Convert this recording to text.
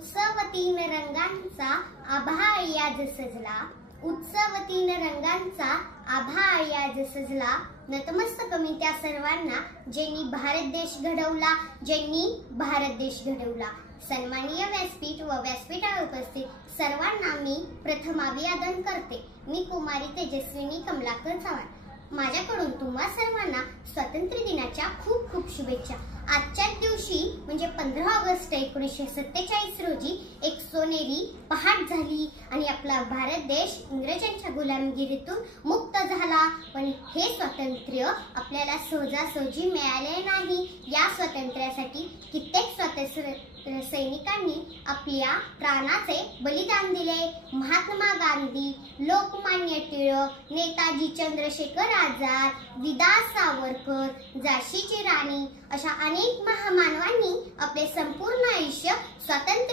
उत्सवतीन रंगांचा आभाळ याज सजला, उत्सवतीन रंगांचा आभाळ याज सजला। नतमस्तक मी त्या सर्वांना ज्यांनी भारत देश घडवला, ज्यांनी भारत देश घडवला। सन्माननीय व्यासपीठ व व्यासपीठावर उपस्थित सर्वांना मी प्रथम अभिवादन करते। मी कुमारी तेजस्विनी कमलाकर चव्हाण। माझ्याकडून तुम्हा सर्वांना स्वातंत्र्य दिनाच्या खूप खूप शुभेच्छा। आजच्याच दिवशी म्हणजे 15 ऑगस्ट 1947 रोजी एक सोनेरी पहाट झाली आणि आपला भारत देश इंग्रजांच्या गुलामगिरीतून मुक्त झाला। पण हे स्वातंत्र्य आपल्याला सहजासहजी मिळाले नाही। या स्वातंत्र्यासाठी कित्येक स्वातंत्र्य सैनिकांनी आपल्या प्राणाचे बलिदान दिले। महात्मा गांधी, लोकमान्य टिळक, नेताजी चंद्रशेखर आझाद, विदा सावरकर, झाशीची राणी अशा अनेक महामानवांनी आपले संपूर्ण आयुष्य स्वातंत्र्य